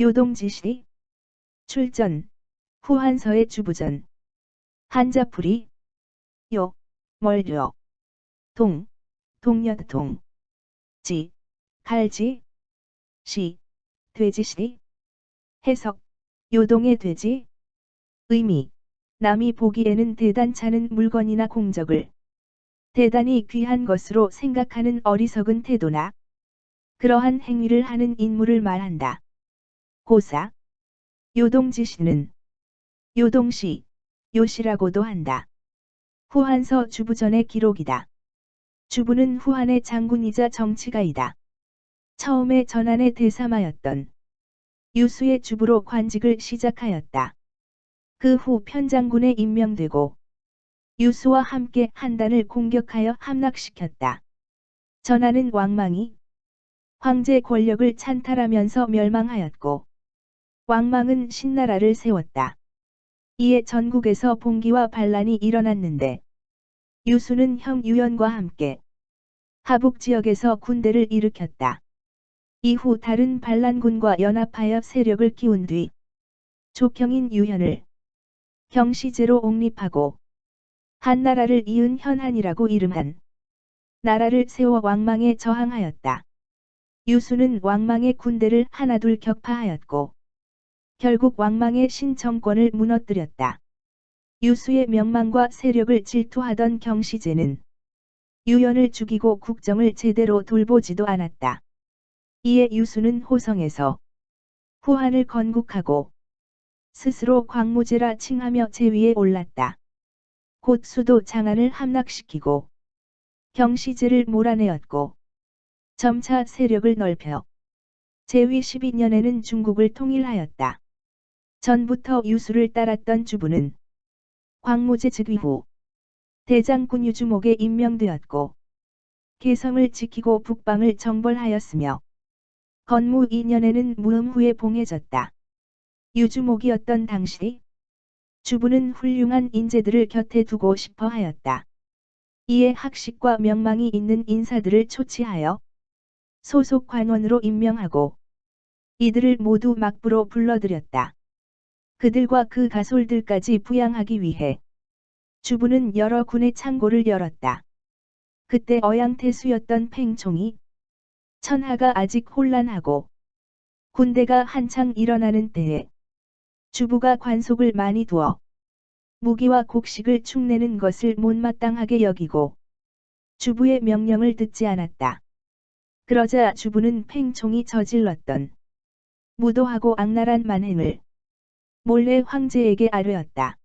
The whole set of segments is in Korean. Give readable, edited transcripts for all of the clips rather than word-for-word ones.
요동지시 출전 후한서의 주부전 한자풀이 요 멀려 동녀동 지 갈지 시 돼지시 해석 요동의 돼지 의미 남이 보기에는 대단찮은 물건이나 공적을 대단히 귀한 것으로 생각하는 어리석은 태도나 그러한 행위를 하는 인물을 말한다. 고사 요동지시는 요동시 요시라고도 한다. 후한서 주부전의 기록이다. 주부는 후한의 장군이자 정치가이다. 처음에 전한의 대사마였던 유수의 주부로 관직을 시작하였다. 그 후 편장군에 임명되고 유수와 함께 한단을 공격하여 함락시켰다. 전하는 왕망이 황제 권력을 찬탈하면서 멸망하였고 왕망은 신나라를 세웠다. 이에 전국에서 봉기와 반란이 일어났는데 유수는 형 유연과 함께 하북 지역에서 군대를 일으켰다. 이후 다른 반란군과 연합하여 세력을 키운 뒤 족형인 유현을 경시제로 옹립하고 한나라를 이은 현한이라고 이름한 나라를 세워 왕망에 저항하였다. 유수는 왕망의 군대를 하나둘 격파하였고 결국 왕망의 신정권을 무너뜨렸다. 유수의 명망과 세력을 질투하던 경시제는 유연을 죽이고 국정을 제대로 돌보지도 않았다. 이에 유수는 호성에서 후한을 건국하고 스스로 광무제라 칭하며 제위에 올랐다. 곧 수도 장안을 함락시키고 경시제를 몰아내었고 점차 세력을 넓혀 제위 12년에는 중국을 통일하였다. 전부터 유수를 따랐던 주부는 광무제 즉위 후 대장군 유주목에 임명되었고 개성을 지키고 북방을 정벌하였으며 건무 2년에는 무음후에 봉해졌다. 유주목이었던 당시 주부는 훌륭한 인재들을 곁에 두고 싶어 하였다. 이에 학식과 명망이 있는 인사들을 초치하여 소속 관원으로 임명하고 이들을 모두 막부로 불러들였다. 그들과 그 가솔들까지 부양하기 위해 주부는 여러 군의 창고를 열었다. 그때 어양태수였던 팽총이 천하가 아직 혼란하고 군대가 한창 일어나는 때에 주부가 관속을 많이 두어 무기와 곡식을 축내는 것을 못마땅하게 여기고 주부의 명령을 듣지 않았다. 그러자 주부는 팽총이 저질렀던 무도하고 악랄한 만행을 몰래 황제에게 아뢰었다.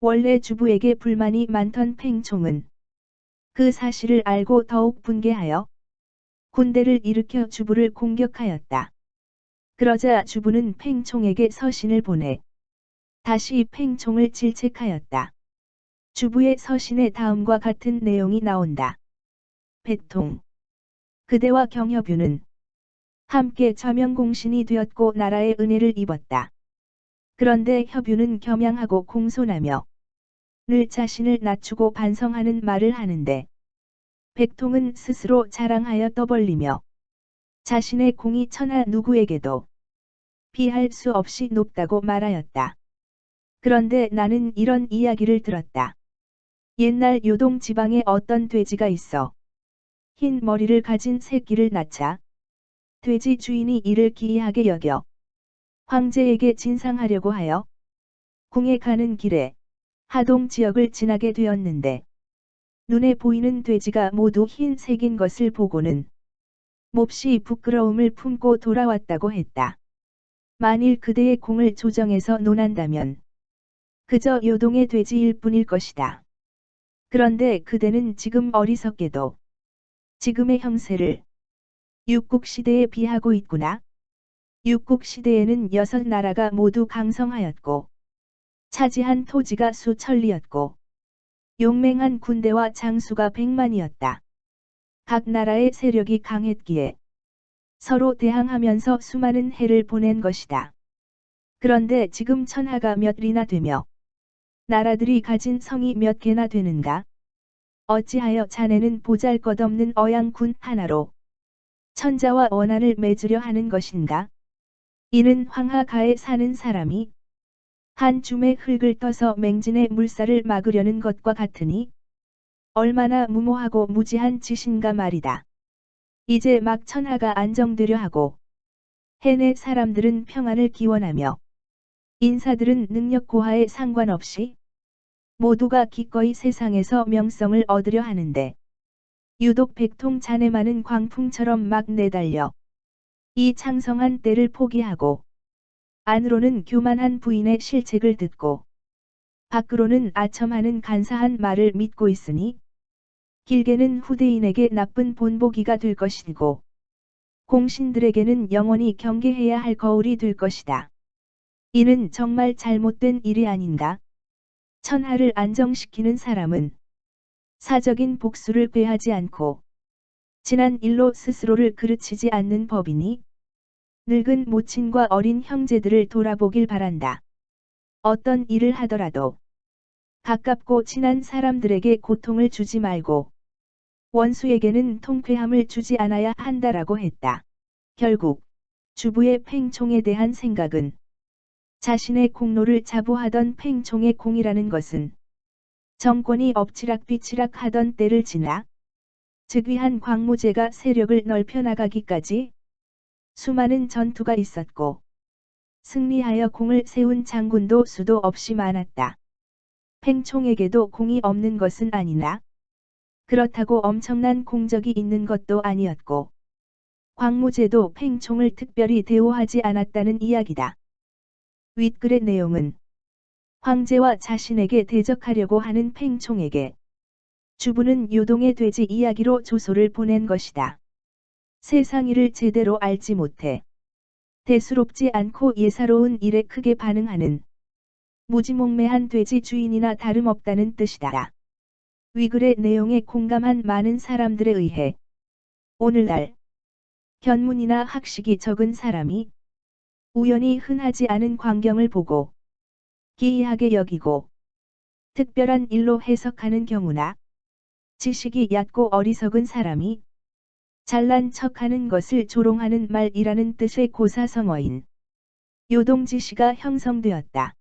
원래 주부에게 불만이 많던 팽총은 그 사실을 알고 더욱 분개하여 군대를 일으켜 주부를 공격하였다. 그러자 주부는 팽총에게 서신을 보내 다시 팽총을 질책하였다. 주부의 서신에 다음과 같은 내용이 나온다. 백통 그대와 경협유는 함께 좌명공신이 되었고 나라의 은혜를 입었다. 그런데 협유는 겸양하고 공손하며 늘 자신을 낮추고 반성하는 말을 하는데 백통은 스스로 자랑하여 떠벌리며 자신의 공이 천하 누구에게도 비할 수 없이 높다고 말하였다. 그런데 나는 이런 이야기를 들었다. 옛날 요동 지방에 어떤 돼지가 있어 흰 머리를 가진 새끼를 낳자 돼지 주인이 이를 기이하게 여겨 황제에게 진상하려고 하여 궁에 가는 길에 하동 지역을 지나게 되었는데 눈에 보이는 돼지가 모두 흰색인 것을 보고는 몹시 부끄러움을 품고 돌아왔다고 했다. 만일 그대의 공을 조정해서 논한다면 그저 요동의 돼지일 뿐일 것이다. 그런데 그대는 지금 어리석게도 지금의 형세를 육국시대에 비하고 있구나. 육국시대에는 6나라가 모두 강성하였고 차지한 토지가 수천리였고 용맹한 군대와 장수가 100만이었다. 각 나라의 세력이 강했기에 서로 대항하면서 수많은 해를 보낸 것이다. 그런데 지금 천하가 몇이나 되며 나라들이 가진 성이 몇 개나 되는가? 어찌하여 자네는 보잘것없는 어양군 하나로 천자와 원한을 맺으려 하는 것인가? 이는 황하가에 사는 사람이 한 줌의 흙을 떠서 맹진의 물살을 막으려는 것과 같으니 얼마나 무모하고 무지한 짓인가 말이다. 이제 막 천하가 안정되려 하고 해내 사람들은 평안을 기원하며 인사들은 능력 고하에 상관없이 모두가 기꺼이 세상에서 명성을 얻으려 하는데 유독 백통 자네만은 광풍처럼 막 내달려 이 창성한 때를 포기하고 안으로는 교만한 부인의 실책을 듣고 밖으로는 아첨하는 간사한 말을 믿고 있으니 길게는 후대인에게 나쁜 본보기가 될 것이고 공신들에게는 영원히 경계해야 할 거울이 될 것이다. 이는 정말 잘못된 일이 아닌가? 천하를 안정시키는 사람은 사적인 복수를 꾀하지 않고 지난 일로 스스로를 그르치지 않는 법이니 늙은 모친과 어린 형제들을 돌아보길 바란다. 어떤 일을 하더라도 가깝고 친한 사람들에게 고통을 주지 말고 원수에게는 통쾌함을 주지 않아야 한다라고 했다. 결국 주부의 팽총에 대한 생각은 자신의 공로를 자부하던 팽총의 공이라는 것은 정권이 엎치락뒤치락 하던 때를 지나 즉위한 광무제가 세력을 넓혀 나가기까지 수많은 전투가 있었고 승리하여 공을 세운 장군도 수도 없이 많았다. 팽총에게도 공이 없는 것은 아니나 그렇다고 엄청난 공적이 있는 것도 아니었고 광무제도 팽총을 특별히 대우하지 않았다는 이야기다. 윗글의 내용은 황제와 자신에게 대적하려고 하는 팽총에게 주부는 요동의 돼지 이야기로 조소를 보낸 것이다. 세상 일을 제대로 알지 못해 대수롭지 않고 예사로운 일에 크게 반응하는 무지몽매한 돼지 주인이나 다름없다는 뜻이다. 위글의 내용에 공감한 많은 사람들에 의해 오늘날 견문이나 학식이 적은 사람이 우연히 흔하지 않은 광경을 보고 기이하게 여기고 특별한 일로 해석하는 경우나 지식이 얕고 어리석은 사람이 잘난 척하는 것을 조롱하는 말이라는 뜻의 고사성어인 요동지시가 형성되었다.